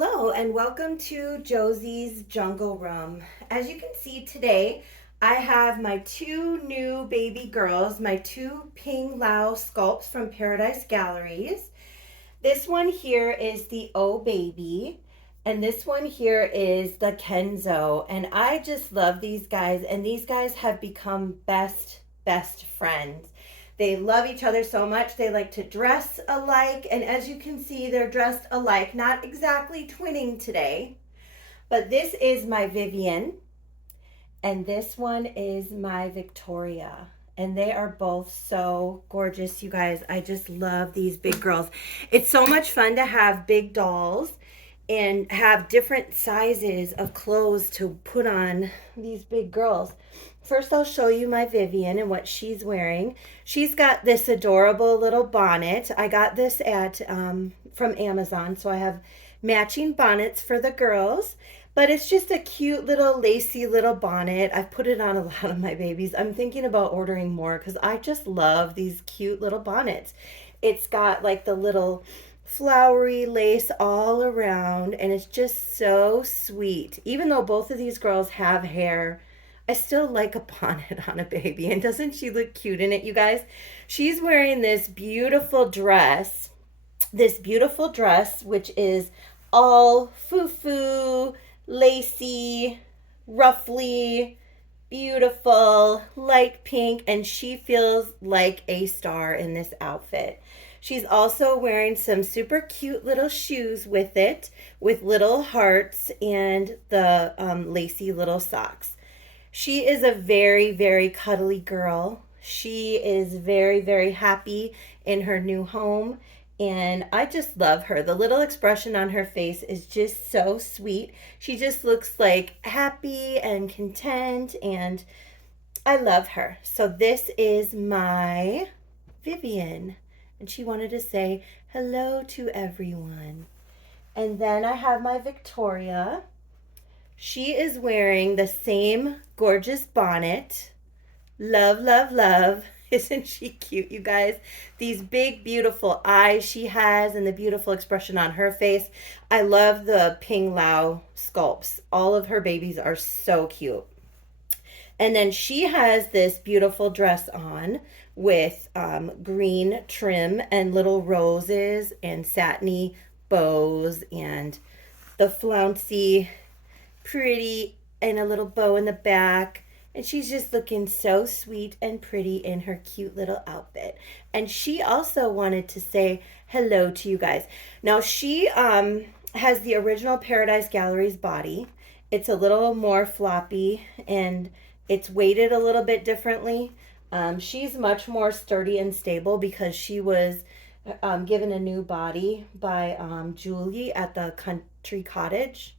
Hello and welcome to Josie's Jungle Room. As you can see today, I have my two new baby girls, my two Ping Lao sculpts from Paradise Galleries. This one here is the O Baby, and this one here is the Kenzo. And I just love these guys, and these guys have become best friends. They love each other so much. They like to dress alike, and as you can see, they're dressed alike. Not exactly twinning today, but this is my Vivian, and this one is my Victoria. And they are both so gorgeous, you guys. I just love these big girls. It's so much fun to have big dolls and have different sizes of clothes to put on these big girls. First, I'll show you my Vivian and what she's wearing. She's got this adorable little bonnet. I got this at from Amazon, so I have matching bonnets for the girls. But it's just a cute little lacy little bonnet. I've put it on a lot of my babies. I'm thinking about ordering more because I just love these cute little bonnets. It's got like the little flowery lace all around, and it's just so sweet. Even though both of these girls have hair, I still like a bonnet on a baby. And doesn't she look cute in it, you guys? She's wearing this beautiful dress, which is all foo-foo, lacy, ruffly, beautiful, light pink, and she feels like a star in this outfit. She's also wearing some super cute little shoes with it, with little hearts and the lacy little socks. She is a very cuddly girl. She is very happy in her new home, and I just love her. The little expression on her face is just so sweet. She just looks like happy and content, and I love her. So this is my Vivian, and she wanted to say hello to everyone. And then I have my Victoria. She is wearing the same gorgeous bonnet. Love. Isn't she cute, you guys? These big, beautiful eyes she has and the beautiful expression on her face. I love the Ping Lao sculpts. All of her babies are so cute. And then she has this beautiful dress on with green trim and little roses and satiny bows and the flouncy pretty and a little bow in the back, and she's just looking so sweet and pretty in her cute little outfit. And she also wanted to say hello to you guys. Now she has the original Paradise Galleries body. It's a little more floppy and it's weighted a little bit differently. She's much more sturdy and stable because she was given a new body by Julie at the country cottage.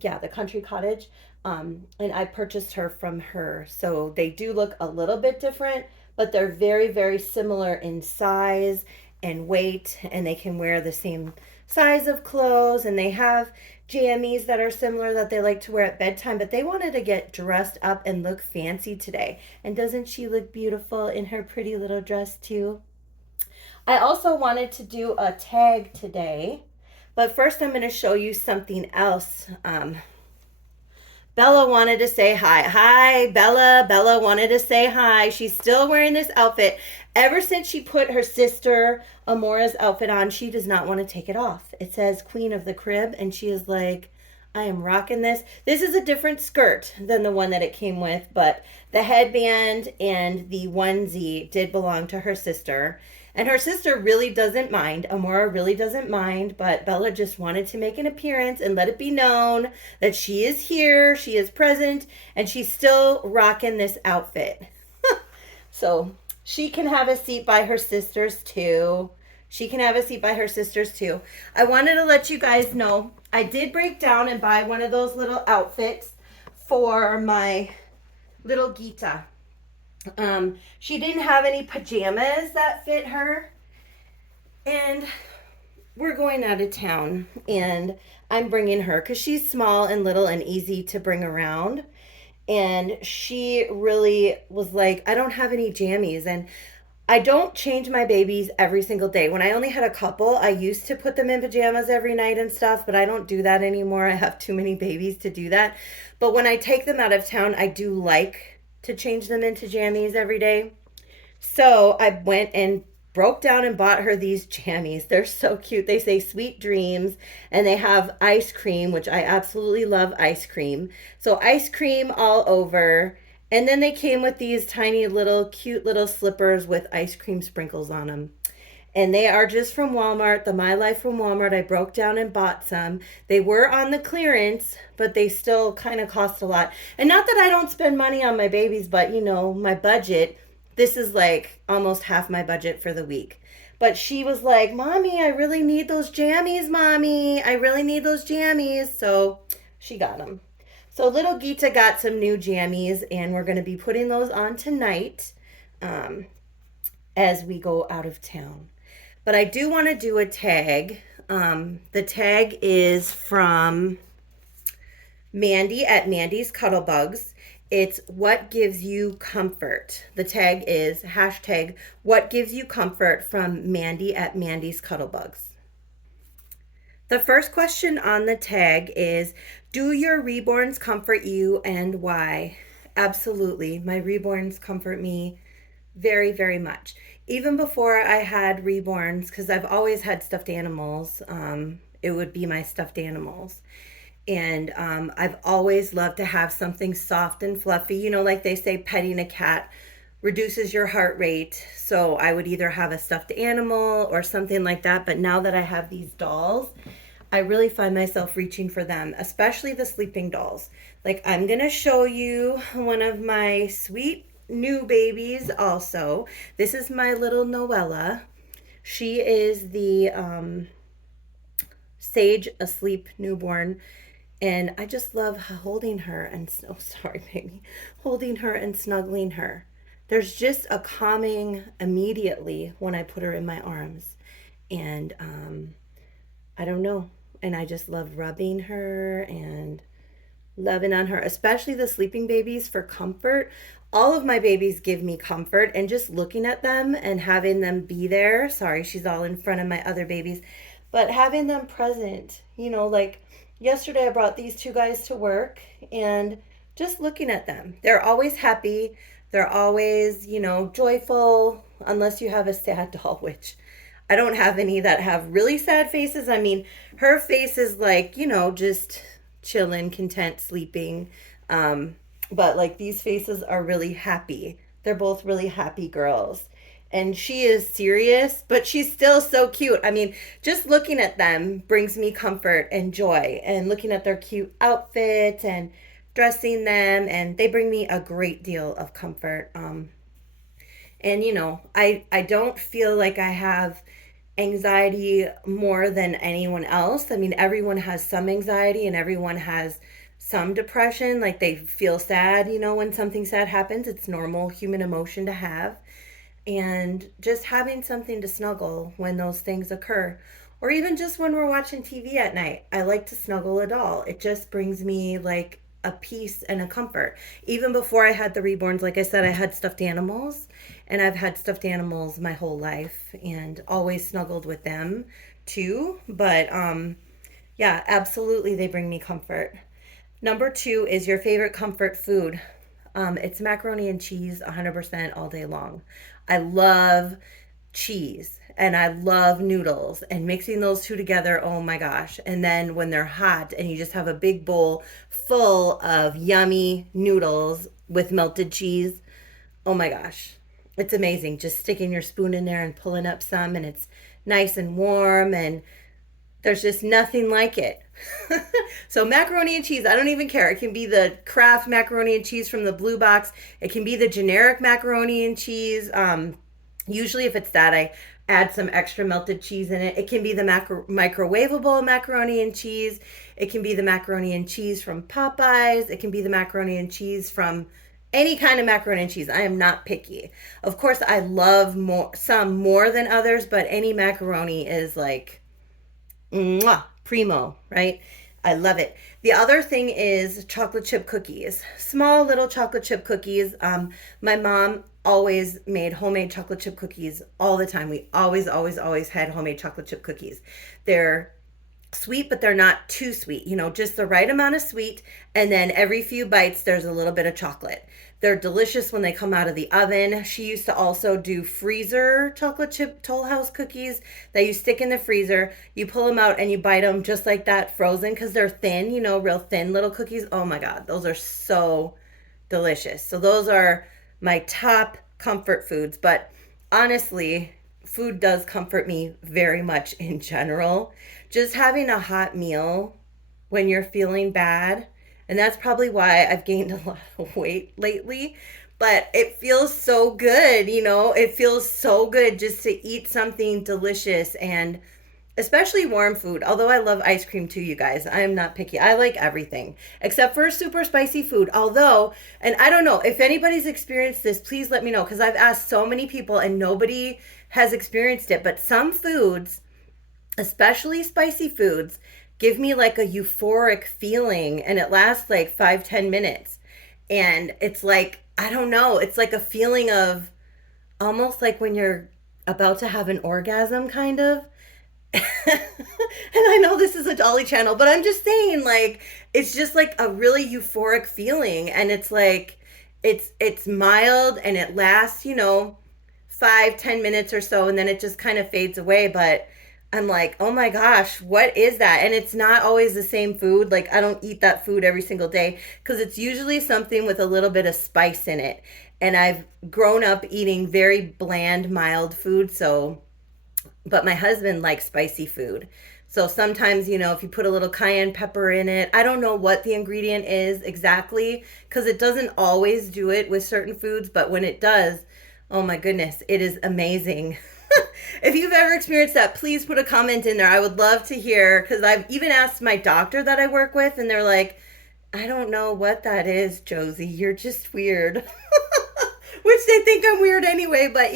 Yeah, the country cottage. And I purchased her from her. So they do look a little bit different, but they're very similar in size and weight, and they can wear the same size of clothes, and they have jammies that are similar that they like to wear at bedtime, but they wanted to get dressed up and look fancy today. And doesn't she look beautiful in her pretty little dress too? I also wanted to do a tag today, but first I'm going to show you something else. Bella wanted to say hi. Hi, Bella. Bella wanted to say hi. She's still wearing this outfit. Ever since she put her sister Amora's outfit on, she does not want to take it off. It says Queen of the Crib, and she is like, I am rocking this. This is a different skirt than the one that it came with, but the headband and the onesie did belong to her sister. And her sister really doesn't mind. Amora really doesn't mind, but Bella just wanted to make an appearance and let it be known that she is here, she is present, and she's still rocking this outfit. So she can have a seat by her sisters too. She can have a seat by her sisters too. I wanted to let you guys know I did break down and buy one of those little outfits for my little Gita. She didn't have any pajamas that fit her, and we're going out of town, and I'm bringing her because she's small and little and easy to bring around. And she really was like, I don't have any jammies. And I don't change my babies every single day. When I only had a couple, I used to put them in pajamas every night and stuff, but I don't do that anymore. I have too many babies to do that. But when I take them out of town, I do like to change them into jammies every day. So I went and broke down and bought her these jammies. They're so cute. They say sweet dreams and they have ice cream, which I absolutely love ice cream. So ice cream all over. And then they came with these tiny little cute little slippers with ice cream sprinkles on them. And they are just from Walmart, the My Life from Walmart. I broke down and bought some. They were on the clearance, but they still kind of cost a lot. And not that I don't spend money on my babies, but my budget, this is like almost half my budget for the week. But she was like, Mommy, I really need those jammies, Mommy. I really need those jammies. So she got them. So little Gita got some new jammies, and we're going to be putting those on tonight um, as we go out of town. But I do want to do a tag. The tag is from Mandy at Mandy's Cuddlebugs. It's what gives you comfort. The tag is hashtag what gives you comfort from Mandy at Mandy's Cuddlebugs. The first question on the tag is, do your reborns comfort you and why? Absolutely. My reborns comfort me very, very much. Even before I had reborns, because I've always had stuffed animals, it would be my stuffed animals. And I've always loved to have something soft and fluffy. Like they say, petting a cat reduces your heart rate. So I would either have a stuffed animal or something like that. But now that I have these dolls, I really find myself reaching for them, especially the sleeping dolls. Like I'm going to show you one of my sweet new babies also. This is my little Noella. She is the Sage Asleep newborn. And I just love holding her and, oh, sorry, baby, holding her and snuggling her. There's just a calming immediately when I put her in my arms. And I don't know. And I just love rubbing her and loving on her, especially the sleeping babies for comfort. All of my babies give me comfort, and just looking at them and having them be there. Sorry, she's all in front of my other babies, but having them present, like yesterday I brought these two guys to work and just looking at them. They're always happy. They're always, joyful, unless you have a sad doll, which I don't have any that have really sad faces. I mean, her face is like, just chilling, content, sleeping. But like these faces are really happy. They're both really happy girls. And she is serious, but she's still so cute. I mean, just looking at them brings me comfort and joy. And looking at their cute outfits and dressing them, and they bring me a great deal of comfort. And I don't feel like I have anxiety more than anyone else. I mean, everyone has some anxiety and everyone has some depression. Like they feel sad, when something sad happens. It's normal human emotion to have. And just having something to snuggle when those things occur. Or even just when we're watching TV at night. I like to snuggle a doll. It just brings me like a peace and a comfort. Even before I had the reborns, like I said, I had stuffed animals, and I've had stuffed animals my whole life and always snuggled with them too. But yeah, absolutely, they bring me comfort. Number two is your favorite comfort food. It's macaroni and cheese 100% all day long. I love cheese and I love noodles, and mixing those two together, oh my gosh. And then when they're hot and you just have a big bowl full of yummy noodles with melted cheese, oh my gosh. It's amazing. Just sticking your spoon in there and pulling up some, and it's nice and warm, and there's just nothing like it. So macaroni and cheese, I don't even care. It can be the Kraft macaroni and cheese from the blue box. It can be the generic macaroni and cheese. Usually if it's that, I add some extra melted cheese in it. It can be the microwavable macaroni and cheese. It can be the macaroni and cheese from Popeyes. It can be the macaroni and cheese from any kind of macaroni and cheese. I am not picky. Of course, I love some more than others, but any macaroni is like mwah, primo, right? I love it. The other thing is chocolate chip cookies. Small little chocolate chip cookies. My mom always made homemade chocolate chip cookies all the time. We always had homemade chocolate chip cookies. They're sweet, but they're not too sweet, just the right amount of sweet. And then every few bites, there's a little bit of chocolate. They're delicious when they come out of the oven. She used to also do freezer chocolate chip Toll House cookies that you stick in the freezer. You pull them out and you bite them just like that, frozen, because they're thin, real thin little cookies. Oh my God, those are so delicious. So those are my top comfort foods. But honestly, food does comfort me very much in general. Just having a hot meal when you're feeling bad, and that's probably why I've gained a lot of weight lately. But it feels so good, it feels so good just to eat something delicious, and especially warm food. Although I love ice cream too, you guys. I am not picky. I like everything except for super spicy food. Although, and I don't know if anybody's experienced this, please let me know, because I've asked so many people and nobody has experienced it. But some foods, especially spicy foods, give me like a euphoric feeling, and it lasts like 5-10 minutes. And it's like, I don't know, it's like a feeling of almost like when you're about to have an orgasm, kind of. And I know this is a Dolly channel, but I'm just saying, like, it's just like a really euphoric feeling, and it's like it's mild and it lasts, 5-10 minutes or so, and then it just kind of fades away. But I'm like, oh my gosh, what is that? And it's not always the same food. Like, I don't eat that food every single day because it's usually something with a little bit of spice in it. And I've grown up eating very bland, mild food. So, but my husband likes spicy food. So sometimes, if you put a little cayenne pepper in it, I don't know what the ingredient is exactly because it doesn't always do it with certain foods. But when it does, oh my goodness, it is amazing. If you've ever experienced that, please put a comment in there. I would love to hear, because I've even asked my doctor that I work with, and they're like, I don't know what that is, Josie. You're just weird. Which they think I'm weird anyway, but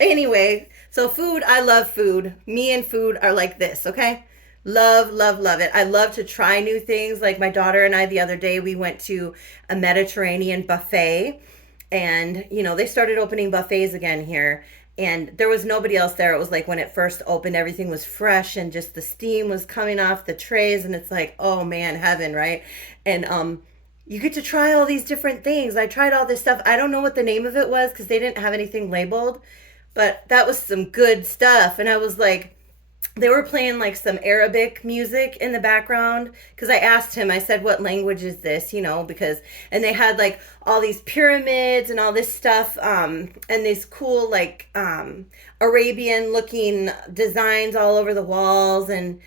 Anyway, so food, I love food. Me and food are like this, okay? Love, love, love it. I love to try new things. Like my daughter and I, the other day, we went to a Mediterranean buffet, and, they started opening buffets again here. And there was nobody else there. It was like when it first opened, everything was fresh and just the steam was coming off the trays. And it's like, oh man, heaven, right? And you get to try all these different things. I tried all this stuff. I don't know what the name of it was because they didn't have anything labeled, but that was some good stuff. And I was like, they were playing like some Arabic music in the background because I asked him, I said, what language is this? Because, and they had like all these pyramids and all this stuff, and these cool like Arabian looking designs all over the walls. And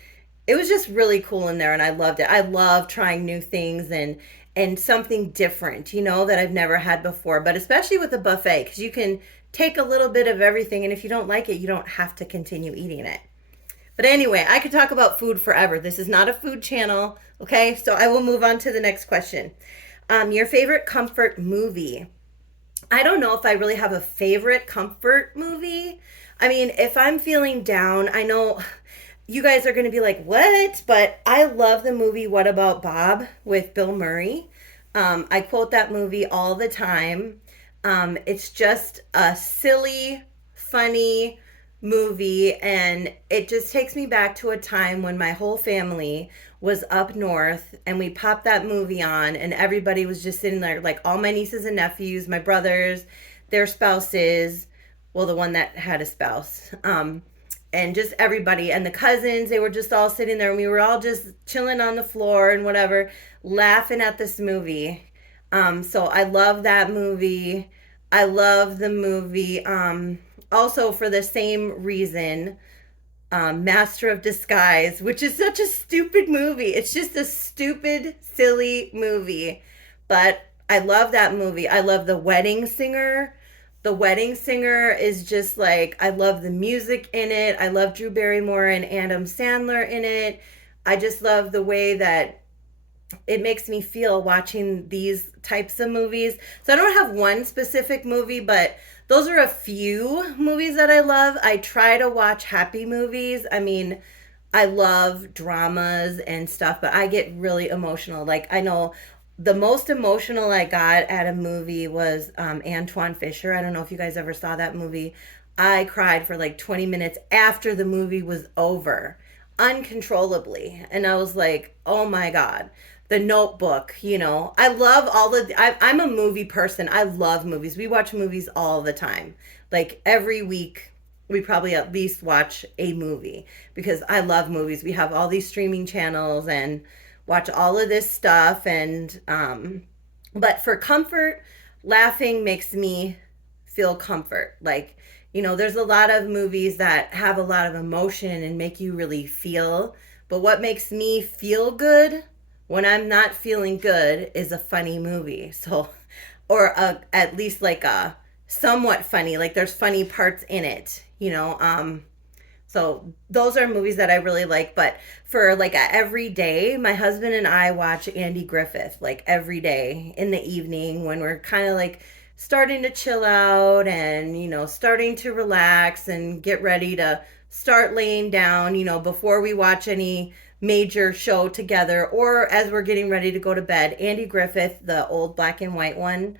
it was just really cool in there, and I loved it. I love trying new things and something different, that I've never had before, but especially with a buffet, because you can take a little bit of everything, and if you don't like it, you don't have to continue eating it. But anyway, I could talk about food forever. This is not a food channel, okay? So I will move on to the next question. Your favorite comfort movie? I don't know if I really have a favorite comfort movie. I mean, if I'm feeling down, I know you guys are going to be like, what? But I love the movie What About Bob with Bill Murray. I quote that movie all the time. It's just a silly, funny movie, and it just takes me back to a time when my whole family was up north and we popped that movie on and everybody was just sitting there, like all my nieces and nephews, my brothers, their spouses, well, the one that had a spouse, and just everybody, and the cousins, they were just all sitting there, and we were all just chilling on the floor and whatever, laughing at this movie. So I love that movie. I love the movie also for the same reason, Master of Disguise, which is such a stupid movie. It's just a stupid, silly movie. But I love that movie. I love The Wedding Singer. The Wedding Singer is just like, I love the music in it. I love Drew Barrymore and Adam Sandler in it. I just love the way that it makes me feel watching these types of movies. So I don't have one specific movie, but those are a few movies that I love. I try to watch happy movies. I mean, I love dramas and stuff, but I get really emotional. Like, I know The most emotional I got at a movie was Antoine Fisher. I don't know if you guys ever saw that movie. I cried for like 20 minutes after the movie was over, uncontrollably. And I was like, oh my God. The Notebook, I love I'm a movie person. I love movies. We watch movies all the time. Like every week, we probably at least watch a movie because I love movies. We have all these streaming channels and watch all of this stuff. And but for comfort, laughing makes me feel comfort. Like, there's a lot of movies that have a lot of emotion and make you really feel, but what makes me feel good when I'm not feeling good is a funny movie. So, or at least like a somewhat funny, like there's funny parts in it. So those are movies that I really like. But for like a every day, my husband and I watch Andy Griffith like every day in the evening when we're kind of like starting to chill out and starting to relax and get ready to start laying down, before we watch any major show together or as we're getting ready to go to bed. Andy Griffith, the old black and white one,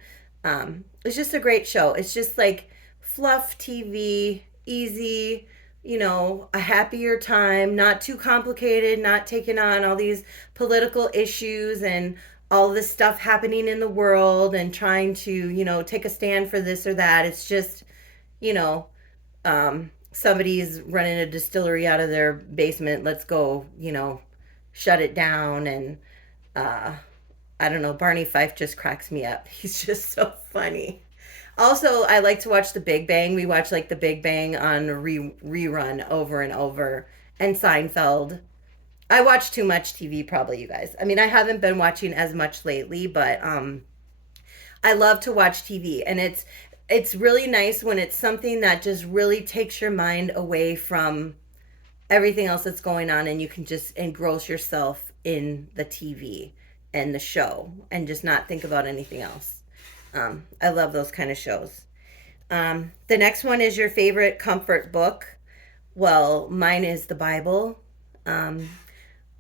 it's just a great show. It's just like fluff TV, easy, a happier time, not too complicated, not taking on all these political issues and all this stuff happening in the world and trying to, take a stand for this or that. It's just, you know, somebody's running a distillery out of their basement. Let's go, shut it down. And uh, I don't know, Barney Fife just cracks me up. He's just so funny. Also, I like to watch The Big Bang. We watch like The Big Bang on rerun over and over. And Seinfeld. I watch too much TV, probably, you guys. I mean, I haven't been watching as much lately, but I love to watch TV, and it's really nice when it's something that just really takes your mind away from everything else that's going on, and you can just engross yourself in the TV and the show, and just not think about anything else. I love those kind of shows. The next one is your favorite comfort book. Well, mine is the Bible. Um,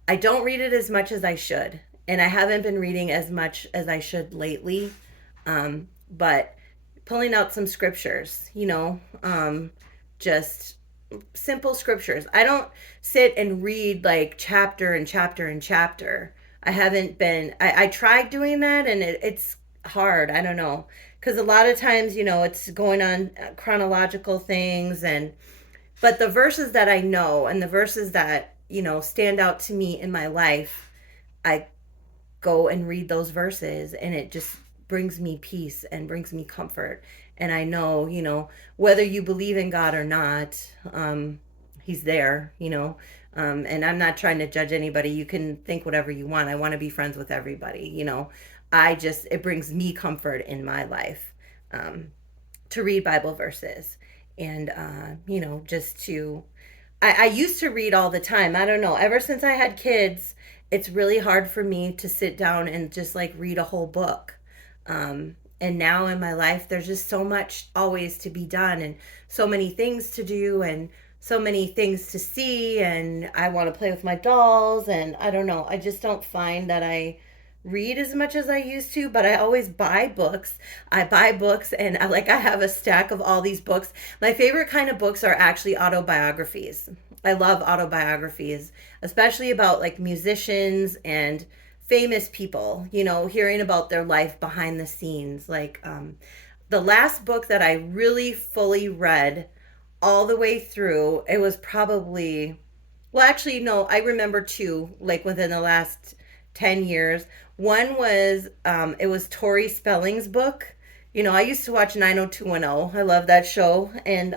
I don't read it as much as I should, and I haven't been reading as much as I should lately. But pulling out some scriptures, just simple scriptures. I don't sit and read like chapter and chapter and chapter. I haven't been, I tried doing that and it's hard. I don't know. Because a lot of times, it's going on chronological things but the verses that I know and the verses that, stand out to me in my life, I go and read those verses and it just brings me peace and brings me comfort. And I know, whether you believe in God or not, he's there. And I'm not trying to judge anybody. You can think whatever you want. I want to be friends with everybody. It brings me comfort in my life, to read Bible verses and, just to I used to read all the time. I don't know. Ever since I had kids, it's really hard for me to sit down and just like read a whole book. And now in my life, there's just so much always to be done and so many things to do and so many things to see. And I want to play with my dolls. And I don't know. I just don't find that I read as much as I used to, but I always buy books. I buy books and I have a stack of all these books. My favorite kind of books are actually autobiographies. I love autobiographies, especially about like musicians and famous people, hearing about their life behind the scenes. The last book that I really fully read all the way through, it was probably, well, actually, no, I remember two, like within the last 10 years. One was, it was Tori Spelling's book. I used to watch 90210. I love that show. And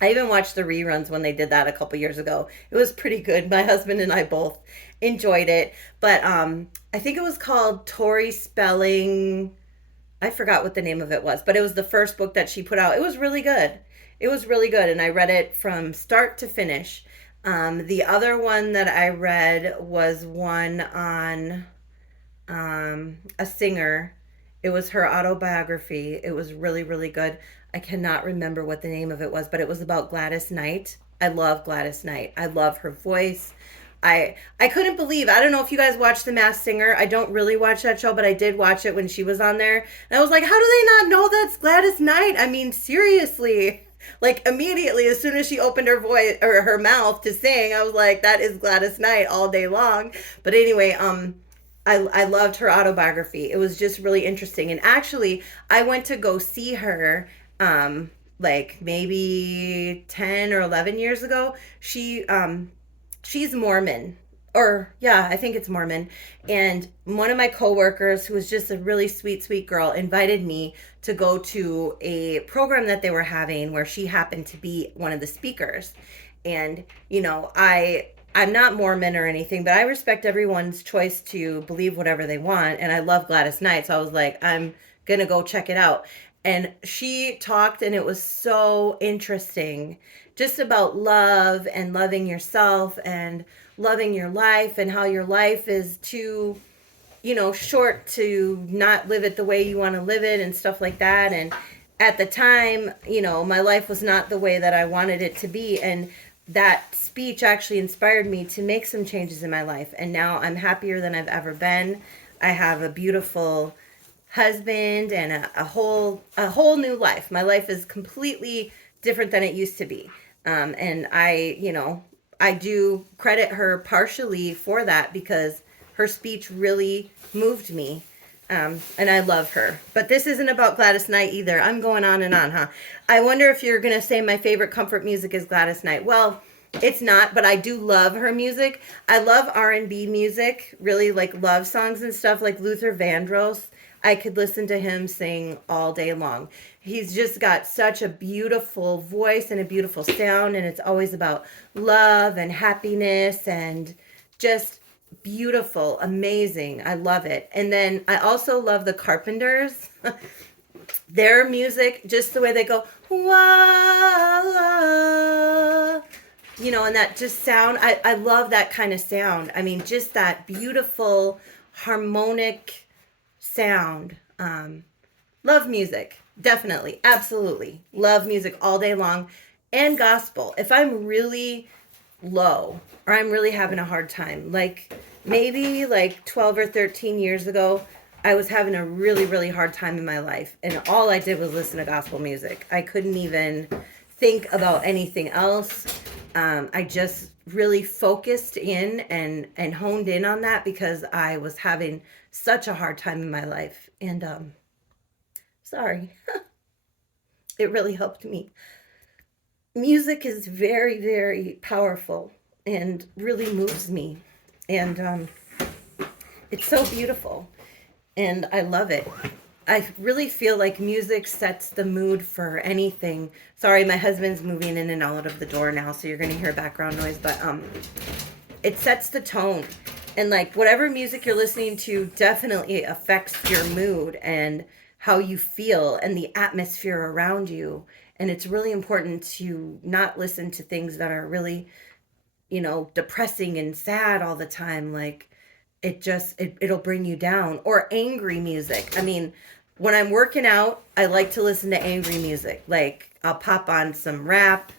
I even watched the reruns when they did that a couple years ago. It was pretty good. My husband and I both enjoyed it. But I think it was called Tori Spelling. I forgot what the name of it was, but it was the first book that she put out. It was really good. It was really good, and I read it from start to finish. The other one that I read was one on a singer. It was her autobiography. It was really, really good. I cannot remember what the name of it was, but it was about Gladys Knight. I love Gladys Knight. I love her voice. I couldn't believe. I don't know if you guys watch The Masked Singer. I don't really watch that show, but I did watch it when she was on there. And I was like, how do they not know that's Gladys Knight? I mean, seriously. Like immediately as soon as she opened her voice or her mouth to sing, I was like, that is Gladys Knight all day long. But anyway, I loved her autobiography. It was just really interesting. And actually, I went to go see her like maybe 10 or 11 years ago. She's Mormon. Or yeah, I think it's Mormon. And one of my coworkers, who was just a really sweet, sweet girl, invited me to go to a program that they were having where she happened to be one of the speakers. And I'm not Mormon or anything, but I respect everyone's choice to believe whatever they want. And I love Gladys Knight, so I was like, I'm gonna go check it out. And she talked, and it was so interesting, just about love and loving yourself and loving your life, and how your life is too short to not live it the way you want to live it and stuff like that. And at the time, my life was not the way that I wanted it to be. And that speech actually inspired me to make some changes in my life. And now I'm happier than I've ever been. I have a beautiful husband and a whole new life. My life is completely different than it used to be. And I do credit her partially for that, because her speech really moved me. And I love her. But this isn't about Gladys Knight either. I'm going on and on, huh? I wonder if you're going to say my favorite comfort music is Gladys Knight. Well, it's not, but I do love her music. I love R&B music, really like love songs and stuff, like Luther Vandross. I could listen to him sing all day long. He's just got such a beautiful voice and a beautiful sound, and it's always about love and happiness and just beautiful, amazing. I love it. And then I also love the Carpenters. Their music, just the way they go, wah, and that just sound, I love that kind of sound. I mean, just that beautiful harmonic sound. Love music. Definitely. Absolutely. Love music all day long. And gospel. If I'm really low or I'm really having a hard time, like maybe like 12 or 13 years ago, I was having a really, really hard time in my life. And all I did was listen to gospel music. I couldn't even think about anything else. I just really focused in and honed in on that, because I was having such a hard time in my life. And sorry, it really helped me. Music is very, very powerful and really moves me. And it's so beautiful. And I love it. I really feel like music sets the mood for anything. Sorry, my husband's moving in and out of the door now, so you're going to hear background noise, but it sets the tone. And like whatever music you're listening to definitely affects your mood and how you feel and the atmosphere around you. And it's really important to not listen to things that are really, depressing and sad all the time. Like it'll bring you down. Or angry music. I mean, when I'm working out, I like to listen to angry music. Like I'll pop on some rap,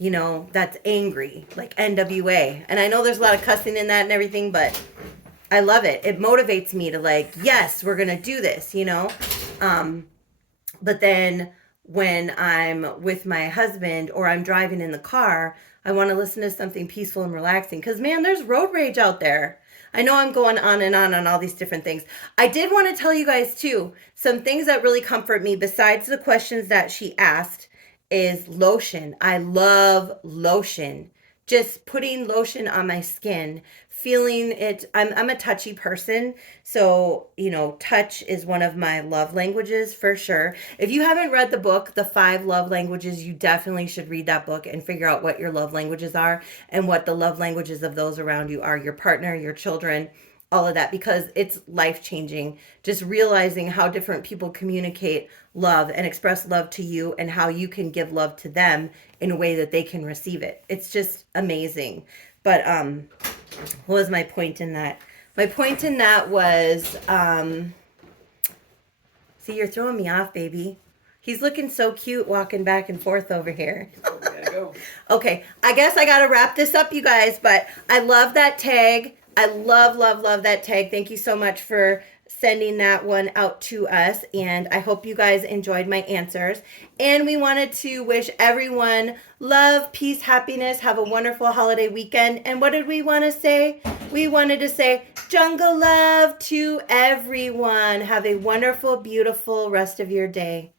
that's angry, like NWA. And I know there's a lot of cussing in that and everything, but I love it. It motivates me to like, yes, we're going to do this, But then when I'm with my husband or I'm driving in the car, I want to listen to something peaceful and relaxing, because man, there's road rage out there. I know I'm going on and on all these different things. I did want to tell you guys too, some things that really comfort me besides the questions that she asked is lotion. I love lotion. Just putting lotion on my skin, feeling it. I'm a touchy person. So, touch is one of my love languages for sure. If you haven't read the book, The 5 Love Languages, you definitely should read that book and figure out what your love languages are and what the love languages of those around you are, your partner, your children, all of that, because it's life-changing. Just realizing how different people communicate love and express love to you, and how you can give love to them in a way that they can receive it. It's just amazing. But what was my point in that? My point in that was, see, you're throwing me off, baby. He's looking so cute walking back and forth over here. Oh, yeah. go. Okay, I guess I gotta wrap this up, you guys, but I love that tag. I love, love, love that tag. Thank you so much for sending that one out to us, and I hope you guys enjoyed my answers. And we wanted to wish everyone love, peace, happiness, have a wonderful holiday weekend. And what did we want to say? We wanted to say jungle love to everyone. Have a wonderful, beautiful rest of your day.